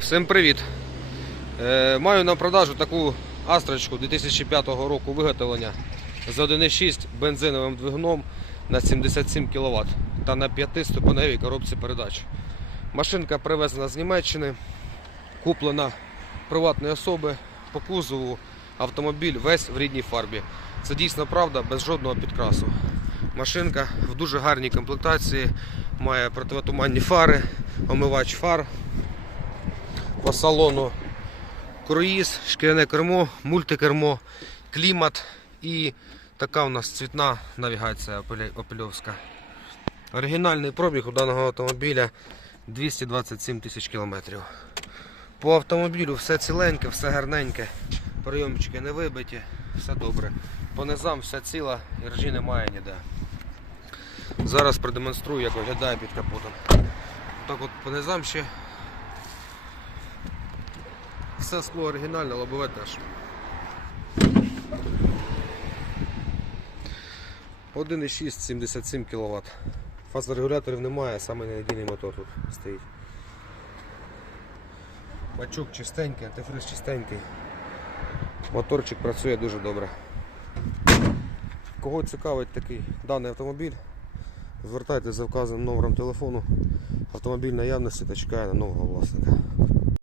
Всім привіт! Е, маю на продажу таку астрочку 2005 року виготовлення з 1,6 бензиновим двигуном на 77 кВт та на 5-ступеневій коробці передач. Машинка привезена з Німеччини, куплена приватної особи по кузову. Автомобіль весь в рідній фарбі. Це дійсно правда, без жодного підкрасу. Машинка в дуже гарній комплектації, має противотуманні фари, омивач фар, по салону круїз, шкіряне кермо, мультикермо, клімат і така у нас цвітна навігація опельовська. Оригінальний пробіг у даного автомобіля 227 тисяч кілометрів. По автомобілю все ціленьке, все гарненьке, прийомчики не вибиті, все добре. По низам все ціла, і ржі немає ніде. Зараз продемонструю, як виглядає під капотом. Так от по низам ще все скло оригінальне, лобове теж. 1,6 77 кВт. Фазорегуляторів немає, саме надійний мотор тут стоїть. Бачок чистенький, антифриз чистенький. Моторчик працює дуже добре. Кого цікавить такий даний автомобіль, звертайтеся за вказаним номером телефону. Автомобіль наявності та чекає на нового власника.